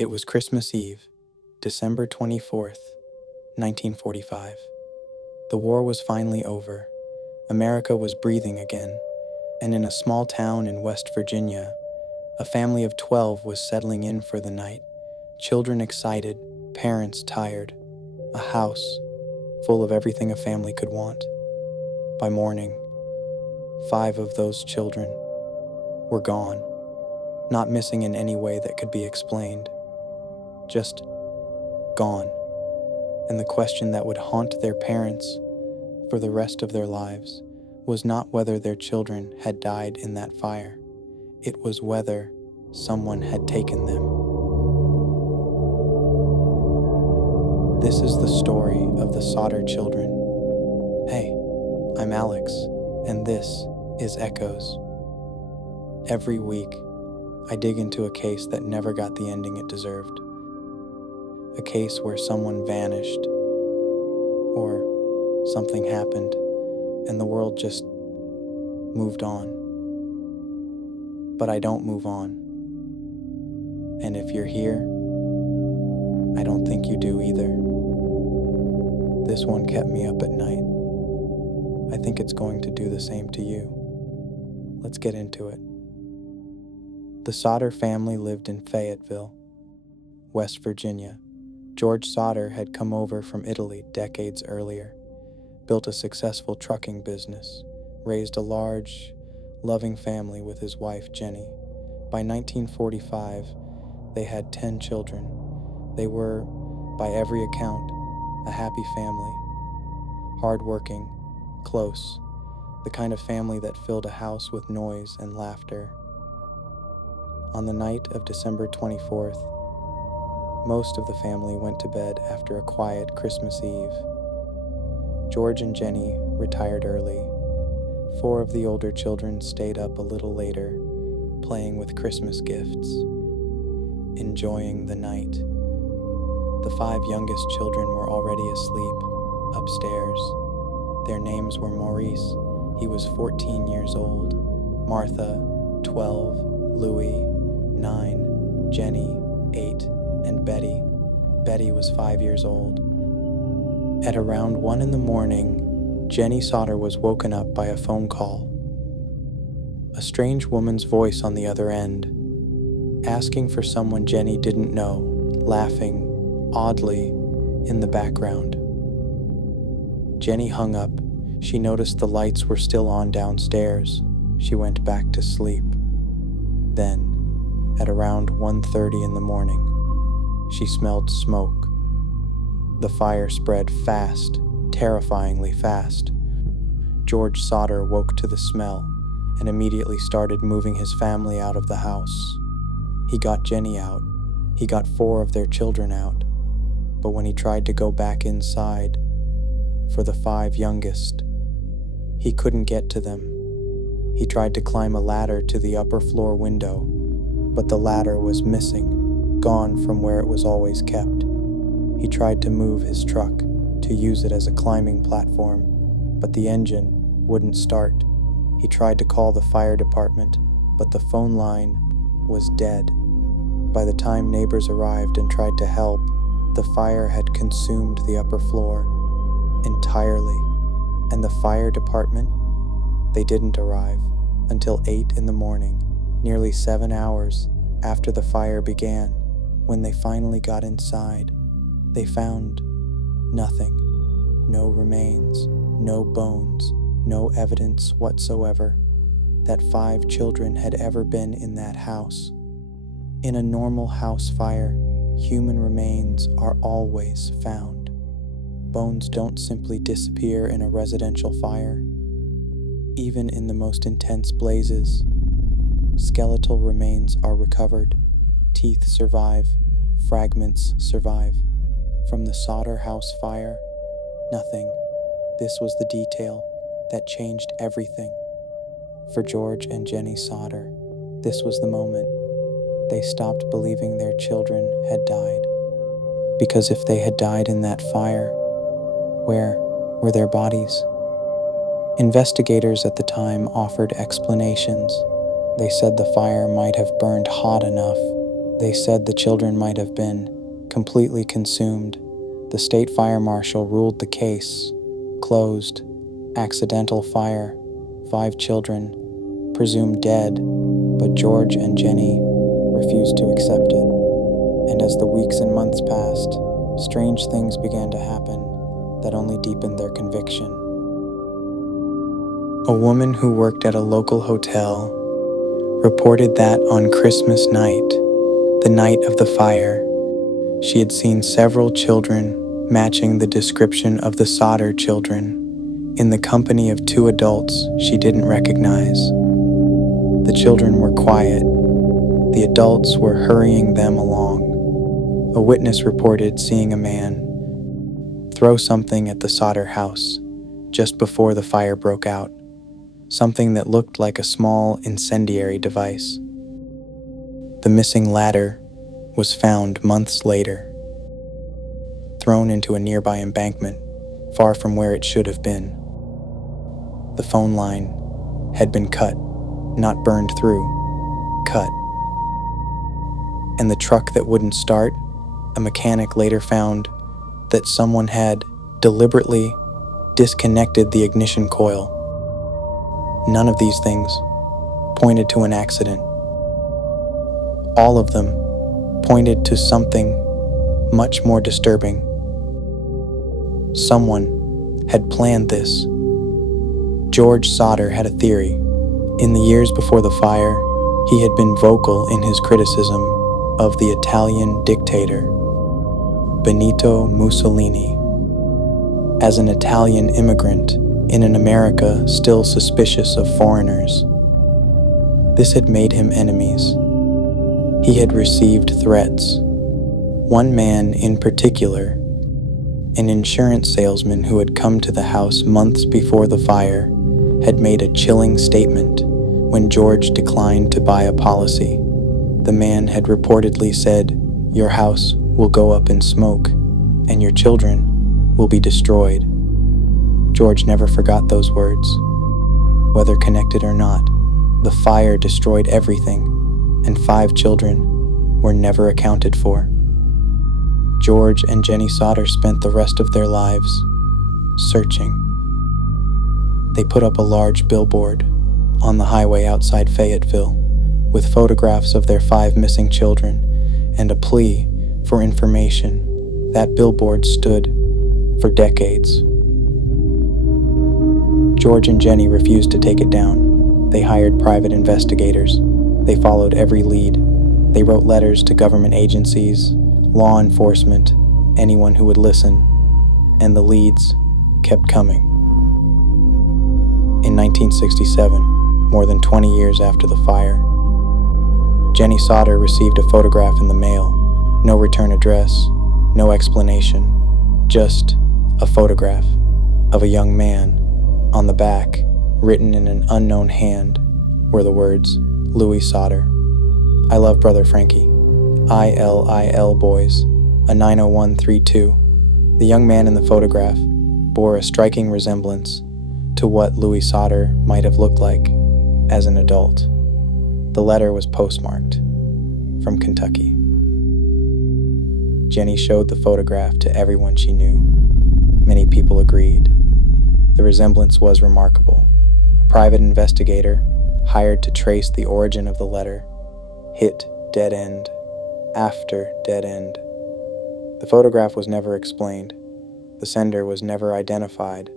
It was Christmas Eve, December 24th, 1945. The war was finally over. America was breathing again, and in a small town in West Virginia, a family of 12 was settling in for the night. Children excited, parents tired, a house full of everything a family could want. By morning, 5 of those children were gone, not missing in any way that could be explained, just gone. And the question that would haunt their parents for the rest of their lives was not whether their children had died in that fire. It was whether someone had taken them. This is the story of the Sodder children. Hey, I'm Alex, and this is Echoes. Every week, I dig into a case that never got the ending it deserved. A case where someone vanished, or something happened, and the world just moved on. But I don't move on. And if you're here, I don't think you do either. This one kept me up at night. I think it's going to do the same to you. Let's get into it. The Sodder family lived in Fayetteville, West Virginia. George Sodder had come over from Italy decades earlier, built a successful trucking business, raised a large, loving family with his wife, Jennie. By 1945, they had 10 children. They were, by every account, a happy family. Hardworking, close, the kind of family that filled a house with noise and laughter. On the night of December 24th, most of the family went to bed after a quiet Christmas Eve. George and Jennie retired early. 4 of the older children stayed up a little later, playing with Christmas gifts, enjoying the night. The 5 youngest children were already asleep, upstairs. Their names were Maurice, he was 14 years old, Martha, 12, Louis, 9, Jennie, 8, and Betty. Betty was 5 years old. At around 1 a.m, Jennie Sodder was woken up by a phone call. A strange woman's voice on the other end, asking for someone Jennie didn't know, laughing oddly in the background. Jennie hung up. She noticed the lights were still on downstairs. She went back to sleep. Then, at around 1:30 a.m, she smelled smoke. The fire spread fast, terrifyingly fast. George Sodder woke to the smell and immediately started moving his family out of the house. He got Jennie out. He got 4 of their children out. But when he tried to go back inside for the 5 youngest, he couldn't get to them. He tried to climb a ladder to the upper floor window, but the ladder was missing, gone from where it was always kept. He tried to move his truck to use it as a climbing platform, but the engine wouldn't start. He tried to call the fire department, but the phone line was dead. By the time neighbors arrived and tried to help, the fire had consumed the upper floor entirely, and the fire department, they didn't arrive until 8 a.m, nearly 7 hours after the fire began. When they finally got inside, they found nothing. No remains, no bones, no evidence whatsoever that 5 children had ever been in that house. In a normal house fire, human remains are always found. Bones don't simply disappear in a residential fire. Even in the most intense blazes, skeletal remains are recovered. Teeth survive, fragments survive. From the Sodder house fire, nothing. This was the detail that changed everything. For George and Jennie Sodder, this was the moment they stopped believing their children had died. Because if they had died in that fire, where were their bodies? Investigators at the time offered explanations. They said the fire might have burned hot enough They said the children might have been completely consumed. The state fire marshal ruled the case closed. Accidental fire. 5 children, presumed dead, but George and Jennie refused to accept it. And as the weeks and months passed, strange things began to happen that only deepened their conviction. A woman who worked at a local hotel reported that on Christmas night, the night of the fire, she had seen several children matching the description of the Sodder children in the company of 2 adults she didn't recognize. The children were quiet. The adults were hurrying them along. A witness reported seeing a man throw something at the Sodder house just before the fire broke out, something that looked like a small incendiary device. The missing ladder was found months later, thrown into a nearby embankment, far from where it should have been. The phone line had been cut, not burned through, cut. And the truck that wouldn't start, a mechanic later found that someone had deliberately disconnected the ignition coil. None of these things pointed to an accident. All of them pointed to something much more disturbing. Someone had planned this. George Sodder had a theory. In the years before the fire, he had been vocal in his criticism of the Italian dictator, Benito Mussolini. As an Italian immigrant in an America still suspicious of foreigners, this had made him enemies. He had received threats. One man in particular, an insurance salesman who had come to the house months before the fire, had made a chilling statement when George declined to buy a policy. The man had reportedly said, "Your house will go up in smoke, and your children will be destroyed." George never forgot those words. Whether connected or not, the fire destroyed everything, and 5 children were never accounted for. George and Jennie Sodder spent the rest of their lives searching. They put up a large billboard on the highway outside Fayetteville with photographs of their 5 missing children and a plea for information. That billboard stood for decades. George and Jennie refused to take it down. They hired private investigators. They followed every lead. They wrote letters to government agencies, law enforcement, anyone who would listen, and the leads kept coming. In 1967, more than 20 years after the fire, Jennie Sodder received a photograph in the mail. No return address, no explanation, just a photograph of a young man. On the back, written in an unknown hand, were the words, "Louis Sodder. I love Brother Frankie. ILIL boys, a 90132. The young man in the photograph bore a striking resemblance to what Louis Sodder might have looked like as an adult. The letter was postmarked from Kentucky. Jennie showed the photograph to everyone she knew. Many people agreed. The resemblance was remarkable. A private investigator, hired to trace the origin of the letter, hit dead end after dead end. The photograph was never explained. The sender was never identified,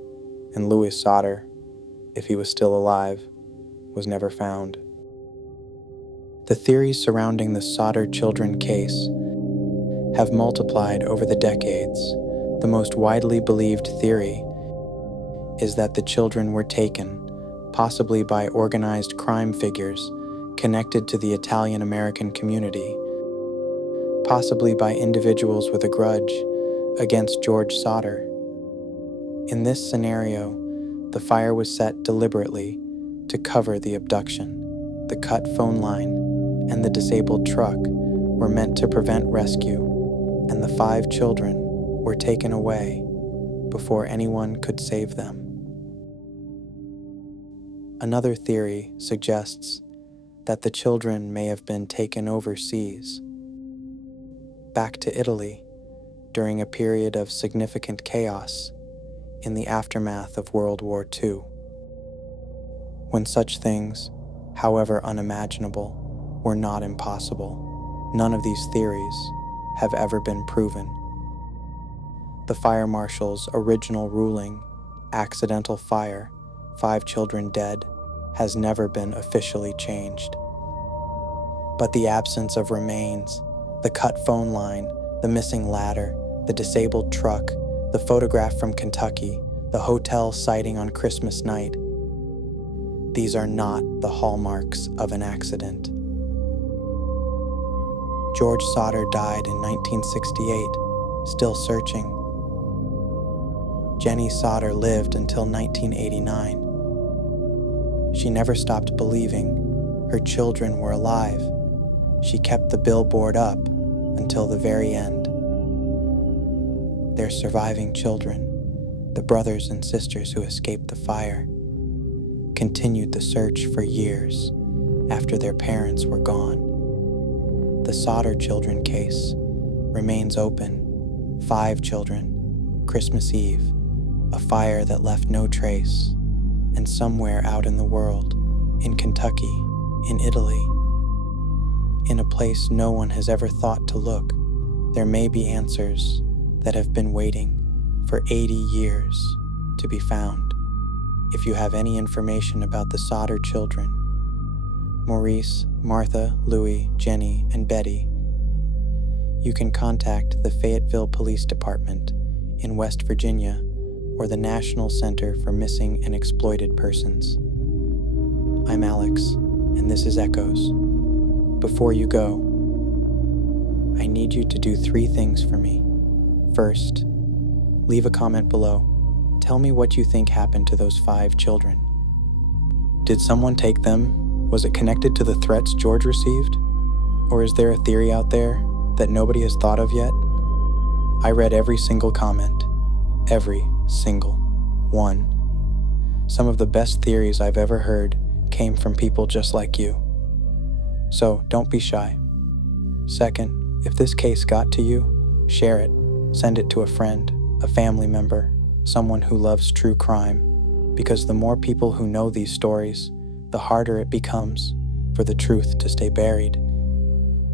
and Louis Sodder, if he was still alive, was never found. The theories surrounding the Sodder children case have multiplied over the decades. The most widely believed theory is that the children were taken, possibly by organized crime figures connected to the Italian-American community, possibly by individuals with a grudge against George Sodder. In this scenario, the fire was set deliberately to cover the abduction. The cut phone line and the disabled truck were meant to prevent rescue, and the 5 children were taken away before anyone could save them. Another theory suggests that the children may have been taken overseas, back to Italy during a period of significant chaos in the aftermath of World War II, when such things, however unimaginable, were not impossible. None of these theories have ever been proven. The fire marshal's original ruling, accidental fire, 5 children dead, has never been officially changed. But the absence of remains, the cut phone line, the missing ladder, the disabled truck, the photograph from Kentucky, the hotel sighting on Christmas night, these are not the hallmarks of an accident. George Sodder died in 1968, still searching. Jennie Sodder lived until 1989. She never stopped believing her children were alive. She kept the billboard up until the very end. Their surviving children, the brothers and sisters who escaped the fire, continued the search for years after their parents were gone. The Sodder children case remains open. 5 children, Christmas Eve, a fire that left no trace, and somewhere out in the world, in Kentucky, in Italy, in a place no one has ever thought to look, there may be answers that have been waiting for 80 years to be found. If you have any information about the Sodder children, Maurice, Martha, Louie, Jennie, and Betty, you can contact the Fayetteville Police Department in West Virginia or the National Center for Missing and Exploited Persons. I'm Alex, and this is Echoes. Before you go, I need you to do 3 things for me. First, leave a comment below. Tell me what you think happened to those 5 children. Did someone take them? Was it connected to the threats George received? Or is there a theory out there that nobody has thought of yet? I read every single comment. Every single one. Some of the best theories I've ever heard came from people just like you. So don't be shy. Second, if this case got to you, share it. Send it to a friend, a family member, someone who loves true crime, because the more people who know these stories, the harder it becomes for the truth to stay buried.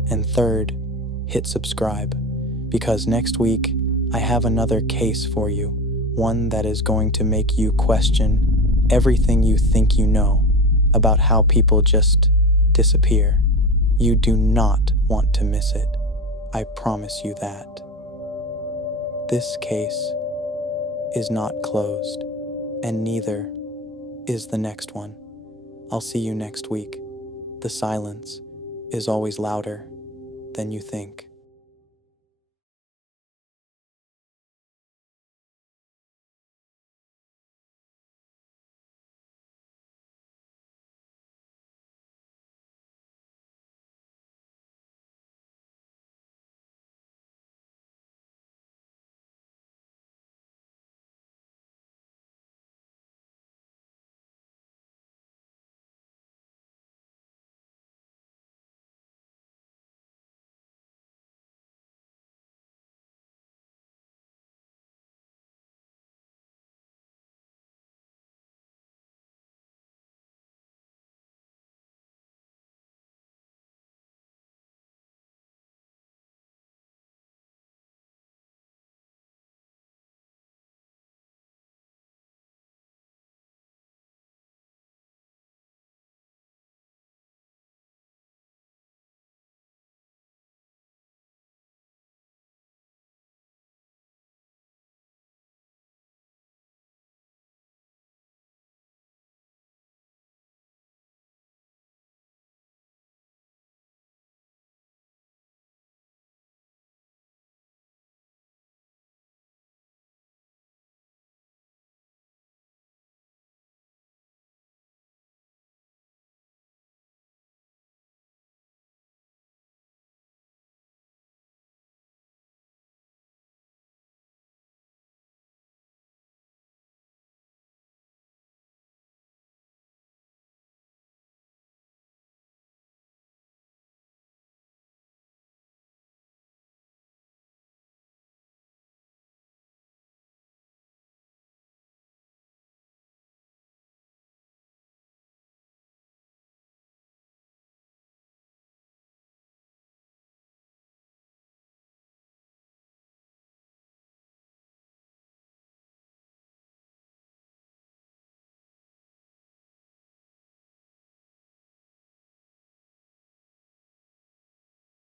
And third, hit subscribe, because next week I have another case for you, one that is going to make you question everything you think you know about how people just disappear. You do not want to miss it. I promise you that. This case is not closed, and neither is the next one. I'll see you next week. The silence is always louder than you think.